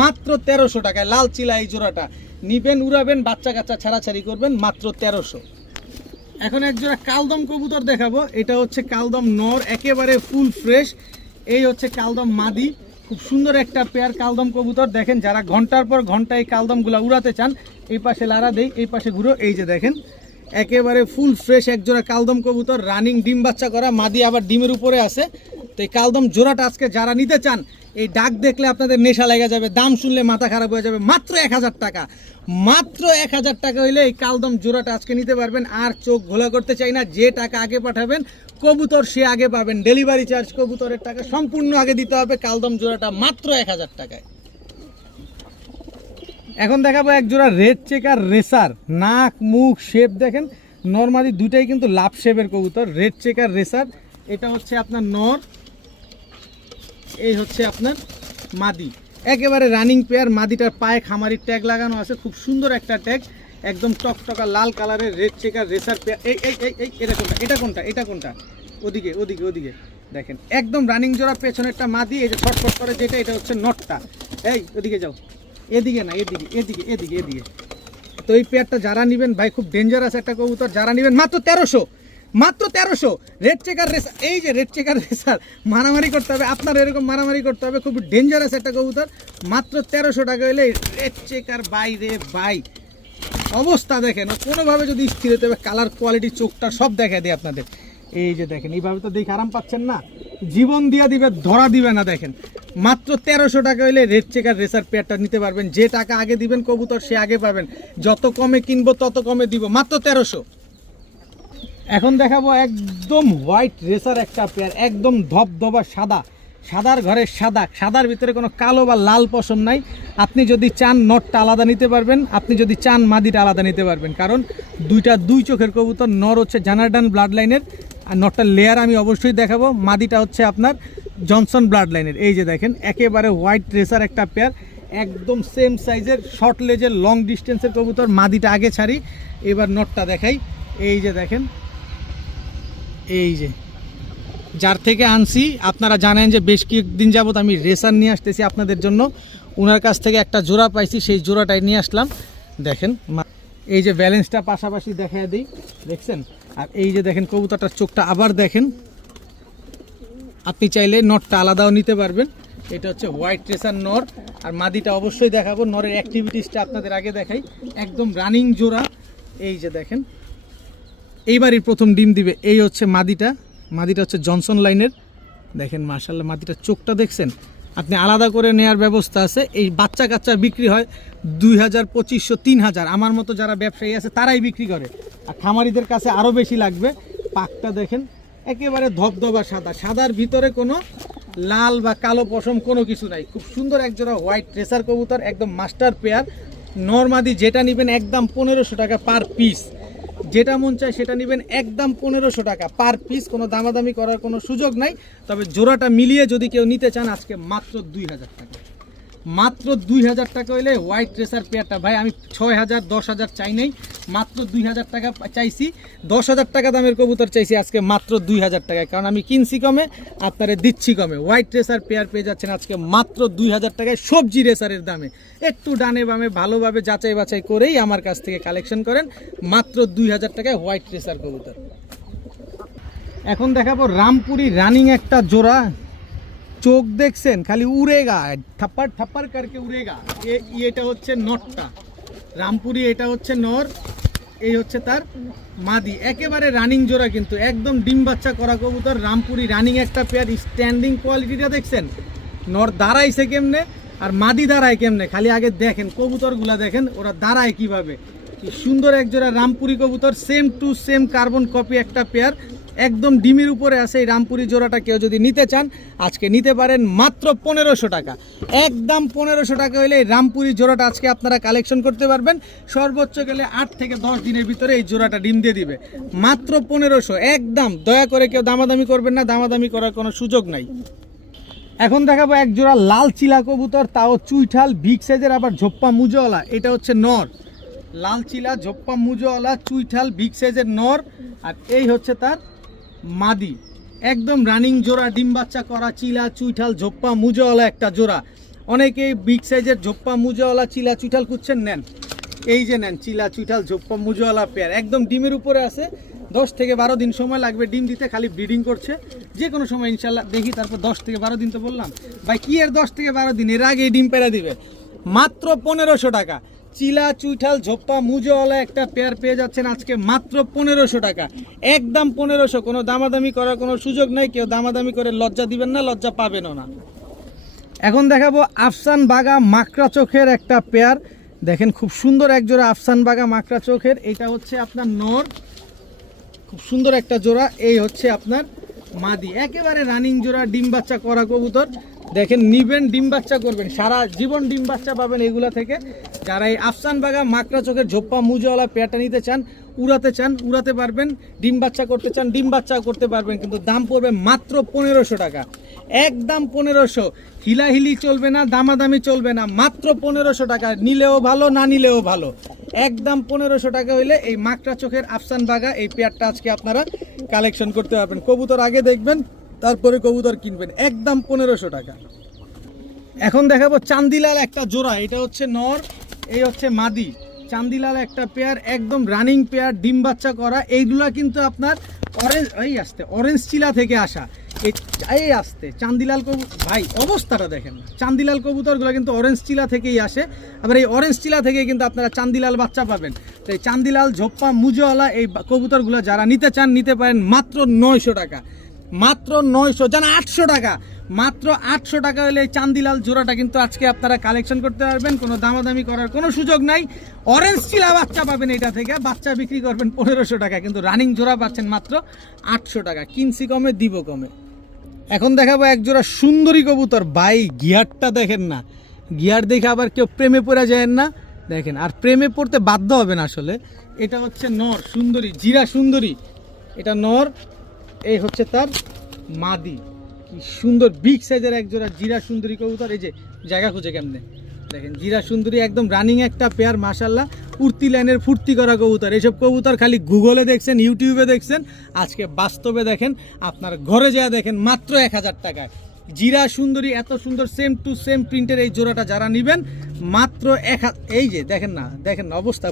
মাত্র 1300 টাকায়। লাল চিলা এই জোড়াটা নিবেন, উড়াবেন, বাচ্চা কাচ্চা ছাড়াছাড়ি করবেন, মাত্র 1300। এখন এক জোড়া কালদম কবুতর দেখাবো। এটা হচ্ছে কালদম নর, একেবারে ফুল ফ্রেশ। এই হচ্ছে কালদম মাদি, খুব সুন্দর একটা পেয়ার কালদম কবুতর। দেখেন যারা ঘন্টার পর ঘন্টা এই কালদমগুলো উড়াতে চান, এই পাশে লারা দেই, এই পাশে ঘুরো, এই যে দেখেন একেবারে ফুল ফ্রেশ এক জোড়া কালদম কবুতর, রানিং ডিম বাচ্চা করা, মাদি আবার ডিমের উপরে আছে। তো এই কালদম জোড়াটা আজকে যারা নিতে চান, এই ডাক দেখলে আপনাদের নেশা লেগে যাবে, দাম শুনলে মাথা খারাপ হয়ে যাবে। মাত্র 1000 টাকা, মাত্র 1000 টাকা হইলে এই কালদম জোড়াটা আজকে নিতে পারবেন। আর চোখ ঘোলা করতে চাই না, যে টাকা আগে পাঠাবেন কবুতর সে আগে পাবেন। ডেলিভারি চার্জ কবুতরের টাকা সম্পূর্ণ আগে দিতে হবে। কালদম জোড়াটা মাত্র 1000 টাকায়। এখন দেখাবো এক জোড়া রেড চেকার রেসার। নাক মুখ শেপ দেখেন, নরমালি দুটাই কিন্তু লাভ শেপের কবুতর। রেড চেকার রেসার, এটা হচ্ছে আপনার নর, এই হচ্ছে আপনার মাদি। একেবারে রানিং পেয়ার। মাদিটার পায়ে খামারির ট্যাগ লাগানো আছে, খুব সুন্দর একটা ট্যাগ, একদম টকটকা লাল কালারের রেড চেকার রেসার পেয়ার। এই এই এই এই এটা কোনটা, এটা কোনটা, এটা কোনটা? ওদিকে ওদিকে ওদিকে দেখেন, একদম রানিং জোড়া। পেছনেরটা মাদি, এই যে ছটফট করে যেটা, এটা হচ্ছে নটটা। এই ওদিকে যাও, এদিকে না, এদিকে এদিকে এদিকে এদিকে। তো এই পেয়ারটা যারা নেবেন ভাই, খুব ডেঞ্জারাস একটা কবুতর। যারা নেবেন মাত্র 1300, মাত্র 1300। রেড চেকার রেসার, এই যে রেড চেকার রেসার, মারামারি করতে হবে আপনার, এরকম মারামারি করতে হবে। খুব ডেঞ্জারাস একটা কবুতর, মাত্র 1300 টাকা হলে রেড চেকার। বাই রে বাই, অবস্থা দেখেন, কোনোভাবে যদি স্থির হতে হবে, কালার কোয়ালিটি চোখটা সব দেখা দেয় আপনাদের। এই যে দেখেন, এইভাবে তো দেখে আরাম পাচ্ছেন না, জীবন দিয়া দিবে, ধরা দিবে না। দেখেন মাত্র 1300 টাকা হলে রেড চেকার রেসার পেয়ারটা নিতে পারবেন। যে টাকা আগে দিবেন কবুতর সে আগে পাবেন। যত কমে কিনবো তত কমে দিব, মাত্র 1300। এখন দেখাবো একদম হোয়াইট রেসার একটা পেয়ার, একদম ধবধবা সাদা, সাদার ঘরে সাদা, সাদার ভিতরে কোনো কালো বা লাল পশম নাই। আপনি যদি চান নটটা আলাদা নিতে পারবেন, আপনি যদি চান মাদিটা আলাদা নিতে পারবেন, কারণ দুই চোখের কবুতর। নর হচ্ছে জানারডান ব্লাড লাইনের, আর নটটার লেয়ার আমি অবশ্যই দেখাবো। মাদিটা হচ্ছে আপনার জনসন ব্লাড লাইনের। এই যে দেখেন, একেবারে হোয়াইট রেসার একটা পেয়ার, একদম সেম সাইজের, শর্ট লেজের, লং ডিস্টেন্সের কবুতর। মাদিটা আগে ছাড়ি, এবার নটটা দেখাই। এই যে দেখেন, এই যে যার থেকে আনছি, আপনারা জানেন যে বেশ কিছুদিন যাবত আমি রেসার নিয়ে আসতেছি আপনাদের জন্য। ওনার কাছ থেকে একটা জোড়া পাইছি, সেই জোড়াটাই নিয়ে আসলাম। দেখেন এই যে ব্যালেন্সটা পাশাপাশি দেখায় দিই, দেখছেন? আর এই যে দেখেন কবুতরটার চোখটা আবার দেখেন। আপনি চাইলে নটটা আলাদাও নিতে পারবেন। এটা হচ্ছে হোয়াইট রেসার নর, আর মাদিটা অবশ্যই দেখাবো। নরের অ্যাক্টিভিটিসটা আপনাদের আগে দেখাই, একদম রানিং জোড়া। এই যে দেখেন, এইবারই প্রথম ডিম দিবে। এই হচ্ছে মাদিটা, মাদিটা হচ্ছে জনসন লাইনের। দেখেন মাশাআল্লাহ, মাদিটার চোখটা দেখছেন? আপনি আলাদা করে নেওয়ার ব্যবস্থা আছে। এই বাচ্চা কাচ্চা বিক্রি হয় 2000, 2500, 3000। আমার মতো যারা ব্যবসায়ী আছে তারাই বিক্রি করে, আর খামারিদের কাছে আরও বেশি লাগবে। পাকটা দেখেন, একেবারে ধবধবা সাদা, সাদার ভিতরে কোনো লাল বা কালো পশম কোনো কিছু নাই। খুব সুন্দর একজোড়া হোয়াইট রেসার কবুতর, একদম মাস্টার পেয়ার। নরমাদি যেটা নেবেন একদম 1500 টাকা পার পিস। যেটা মন চায় সেটা নেবেন একদম 1500 টাকা পার পিস। কোনো দামাদামি করার কোনো সুযোগ নাই। তবে জোড়াটা মিলিয়ে যদি কেউ নিতে চান, আজকে মাত্র 2000 টাকা, মাত্র 2000 টাকা হইলে হোয়াইট রেসার পেয়ারটা। ভাই আমি 6000, 10000 চাই নাই, মাত্র 2000 টাকা চাইছি। 10000 টাকা দামের কবুতর চাইছি, আজকে মাত্র 2000 টাকায়, কারণ আমি কিনছি কমে, আপনারে দিচ্ছি কমে। হোয়াইট রেসার পেয়ার পেয়ে যাচ্ছেন আজকে মাত্র 2000 টাকায়, সবজি রেসারের দামে। একটু ডানে বামে ভালোভাবে যাচাই বাছাই করেই আমার কাছ থেকে কালেকশন করেন। মাত্র 2000 টাকায় হোয়াইট রেসার কবুতর। এখন দেখাবো রামপুরি রানিং একটা জোড়া। চোখ দেখছেন, খালি উড়েগা, থাপ্পার থাপ্পার করকে উড়েগা। এটা হচ্ছে নটটা রামপুরি, এটা হচ্ছে নর, এই হচ্ছে তার মাদি। একেবারে রানিং জোড়া, কিন্তু একদম ডিম বাচ্চা করা কবুতর। রামপুরি রানিং একটা পেয়ার। স্ট্যান্ডিং কোয়ালিটিটা দেখছেন, নর দাঁড়াইছে কেমনে আর মাদি দাঁড়ায় কেমনে, খালি আগে দেখেন কবুতরগুলা দেখেন, ওরা দাঁড়ায় কিভাবে। কি সুন্দর এক জোড়া রামপুরি কবুতর, same to same carbon copy একটা পেয়ার, একদম ডিমের উপরে আছে। এই রামপুরি জোড়াটা কেউ যদি নিতে চান, আজকে নিতে পারেন মাত্র 1500 টাকা। একদম 1500 টাকা হলে এই রামপুরি জোড়াটা আজকে আপনারা কালেকশন করতে পারবেন। সর্বোচ্চ গেলে 8 থেকে 10 দিনের ভিতরে এই জোড়াটা ডিম দিয়ে দিবে। মাত্র 1500, একদম। দয়া করে কেউ দামাদামি করবেন না, দামাদামি করার কোনো সুযোগ নাই। এখন দেখাবো এক জোড়া লাল চিলা কবুতর, তাও চুইঠাল, বিগ সাইজের, আবার ঝোপ্পা মুজোওয়ালা। এটা হচ্ছে নর, লাল চিলা, ঝোপ্পা মুজোওয়ালা, চুইঠাল, বিগ সাইজের নর। আর এই হচ্ছে তার মাদি, একদম রানিং জোড়া, ডিম বাচ্চা করা, চিলা, চুইঠাল, ঝোপ্পা মুজোওয়ালা একটা জোড়া। অনেকেই বিগ সাইজের ঝোপ্পা মুজোওয়ালা চিলা চুইঠাল খুঁজছেন, নেন, এই যে নেন, চিলা চুইঠাল ঝোপ্পা মুজোওয়ালা পেয়ার, একদম ডিমের উপরে আছে। 10 থেকে 12 দিন সময় লাগবে ডিম দিতে, খালি ব্রিডিং করছে। যে কোনো সময় ইনশাল্লাহ দেখি, তারপর 10 থেকে 12 দিন তো বললাম ভাই, কি এর 10 থেকে 12 দিন, এর আগে ডিম পেড়া দিবে। মাত্র 1500 টাকা, চিলা চুইঠাল ঝোপ্পা মুজোওয়ালা একটা পেয়ার পেয়ে যাচ্ছেন আজকে মাত্র 1500 টাকা, একদম 1500। কোনো দামাদামি করার কোনো সুযোগ নাই, কেউ দামাদামি করে লজ্জা দিবেন না, লজ্জা পাবেনও না। এখন দেখাবো আফসান বাগা মাকড়া চোখের একটা পেয়ার, দেখেন খুব সুন্দর এক জোড়া আফসান বাগা মাকড়া চোখের। এটা হচ্ছে আপনার নর, খুব সুন্দর একটা জোড়া। এই হচ্ছে আপনার মাদি, একেবারে রানিং জোড়া, ডিম বাচ্চা করা কবুতর। দেখেন নিবেন, ডিম বাচ্চা করবেন, সারা জীবন ডিম বাচ্চা পাবেন এগুলা থেকে। যারা এই আফসান বাগা মাকড়া চোখের ঝোপ্পা মুজোওয়ালা পেয়ারটা নিতে চান, উড়াতে চান উড়াতে পারবেন, ডিম বাচ্চা করতে চান ডিম বাচ্চা করতে পারবেন, কিন্তু দাম পড়বে মাত্র 1500 টাকা, একদম 1500। হিলাহিলি চলবে না, দামাদামি চলবে না, মাত্র 1500 টাকা। নিলেও ভালো, না নিলেও ভালো, একদম 1500 টাকা হইলে এই মাকড়া চোখের আফসান বাগা এই পেয়ারটা আজকে আপনারা কালেকশন করতে পারবেন। কবুতর আগে দেখবেন, তারপরে কবুতর কিনবেন, একদম 1500 টাকা। এখন দেখাবো চান্দিলাল একটা জোড়া, এটা হচ্ছে নর, এই হচ্ছে মাদি। চান্দিলাল একটা পেয়ার, একদম রানিং পেয়ার, ডিম বাচ্চা করা। এইগুলা কিন্তু আপনার অরেঞ্জ চিলা থেকে আসা, এই আসতে চান্দিলাল কবুতর ভাই অবস্থাটা দেখেন না, চান্দিলাল কবুতরগুলো কিন্তু অরেঞ্জ চিলা থেকেই আসে। আবার এই অরেঞ্জ চিলা থেকে কিন্তু আপনারা চান্দিলাল বাচ্চা পাবেন। তো এই চান্দিলাল ঝোপ্পা মুজোওয়ালা এই কবুতরগুলো যারা নিতে চান নিতে পারেন মাত্র 900 টাকা, মাত্র 900, জানা 800 টাকা, মাত্র 800 টাকা হলে এই চান্দিলাল জোড়াটা কিন্তু আজকে আপনারা কালেকশন করতে পারবেন। কোনো দামাদামি করার কোনো সুযোগ নাই। অরেঞ্জ চিলা বাচ্চা পাবেন এটা থেকে, বাচ্চা বিক্রি করবেন 1500 টাকা, কিন্তু রানিং জোড়া পাচ্ছেন মাত্র 800 টাকা। কিনছি কমে, দিব কমে। এখন দেখাবো এক জোড়া সুন্দরী কবুতর, ভাই গিয়ারটা দেখেন না, গিয়ার দেখে আবার কেউ প্রেমে পড়ে যায় না, দেখেন, আর প্রেমে পড়তে বাধ্য হবেন আসলে। এটা হচ্ছে নর সুন্দরী, জিরা সুন্দরী, এটা নর, এই হচ্ছে তার মাদি। কি সুন্দর বিগ সাইজের এক জোড়া জিরা সুন্দরী কবুতর। এই যে জায়গা খুঁজে কেমনে, দেখেন জিরা সুন্দরী একদম রানিং একটা পেয়ার, মাশাল্লাহ, উর্তি লাইনের ফুর্তি করা কবুতর। এইসব কবুতর খালি গুগলে দেখছেন, ইউটিউবে দেখছেন, আজকে বাস্তবে দেখেন, আপনার ঘরে যা দেখেন, মাত্র 1000 টাকায় জিরা সুন্দরী এত সুন্দর সেম টু সেম প্রিন্টের এই জোড়াটা যারা নেবেন মাত্র এই যে দেখেন না অবস্থা,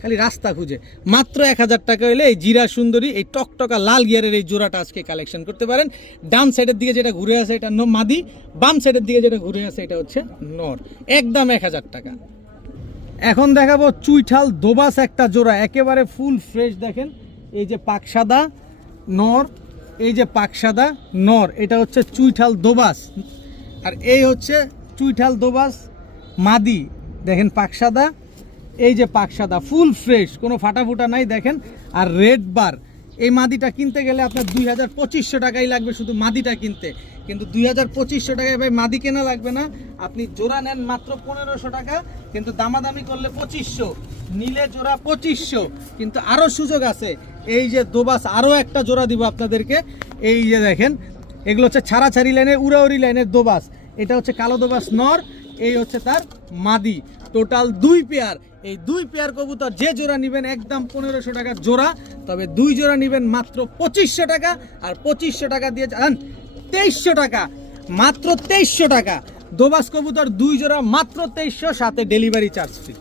খালি রাস্তা খুঁজে, মাত্র 1000 টাকা হলে এই জিরা সুন্দরী এই টকটকা লাল গিয়ারের এই জোড়াটা আজকে কালেকশন করতে পারেন। ডান সাইডের দিকে যেটা ঘুরে আছে এটা মাদি, বাম সাইডের দিকে যেটা ঘুরে আছে এটা হচ্ছে নর, একদম 1000 টাকা। এখন দেখাবো চুইঠাল দোবাস একটা জোড়া, একেবারে ফুল ফ্রেশ। দেখেন এই যে পাক সাদা নর, এই যে পাক সাদা নর, এটা হচ্ছে চুইঠাল দোবাস, আর এই হচ্ছে চুইঠাল দোবাস মাদি। দেখেন পাক সাদা, এই যে পাক সাদা ফুল ফ্রেশ, কোনো ফাটা ফুটা নাই। দেখেন আর রেড বার, এই মাদিটা কিনতে গেলে আপনার 2500 টাকাই লাগবে শুধু মাদিটা কিনতে, কিন্তু 2500 টাকায় ভাই মাদি কেনা লাগবে না, আপনি জোড়া নেন মাত্র 1500 টাকা, কিন্তু দামাদামি করলে 2500, নিলে জোড়া 2500, কিন্তু আরও সুযোগ আছে। এই যে দোবাস আরও একটা জোড়া দিব আপনাদেরকে, এই যে দেখেন এগুলো হচ্ছে ছাড়াছাড়ি লাইনের উড়াউড়ি লাইনের দোবাস। এটা হচ্ছে কালো দোবাস নর, এই হচ্ছে তার মাদি, টোটাল 2 পেয়ার। এই 2 পেয়ার কবুতর যে জোড়া নেবেন একদম 1500 টাকার জোড়া, তবে 2 জোড়া নেবেন মাত্র 2500 টাকা, আর 2500 টাকা দিয়ে যান 2300 টাকা, মাত্র 2300 টাকা। দোবাস কবুতর 2 জোড়া মাত্র 2300, সাথে ডেলিভারি চার্জ ফ্রি।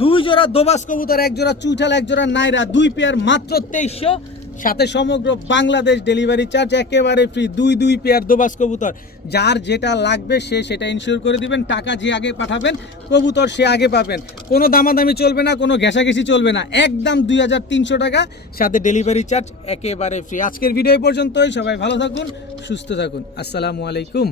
2 জোড়া দোবাস কবুতর, 1 জোড়া চুইঠাল, 1 জোড়া নাইরা, 2 পেয়ার মাত্র 2300, সাথে সমগ্র বাংলাদেশ ডেলিভারি চার্জ একেবারে ফ্রি। 2 পেয়ার দোবাস কবুতর, যার যেটা লাগবে সে সেটা ইনশিওর করে দিবেন। টাকা যে আগে পাঠাবেন কবুতর সে আগে পাবেন, কোনো দামাদামি চলবে না, কোনো ঘেঁষাঘেঁষি চলবে না, একদম 2300 টাকা, সাথে ডেলিভারি চার্জ একেবারে ফ্রি। আজকের ভিডিও পর্যন্তই, সবাই ভালো থাকুন, সুস্থ থাকুন, আসসালামু আলাইকুম।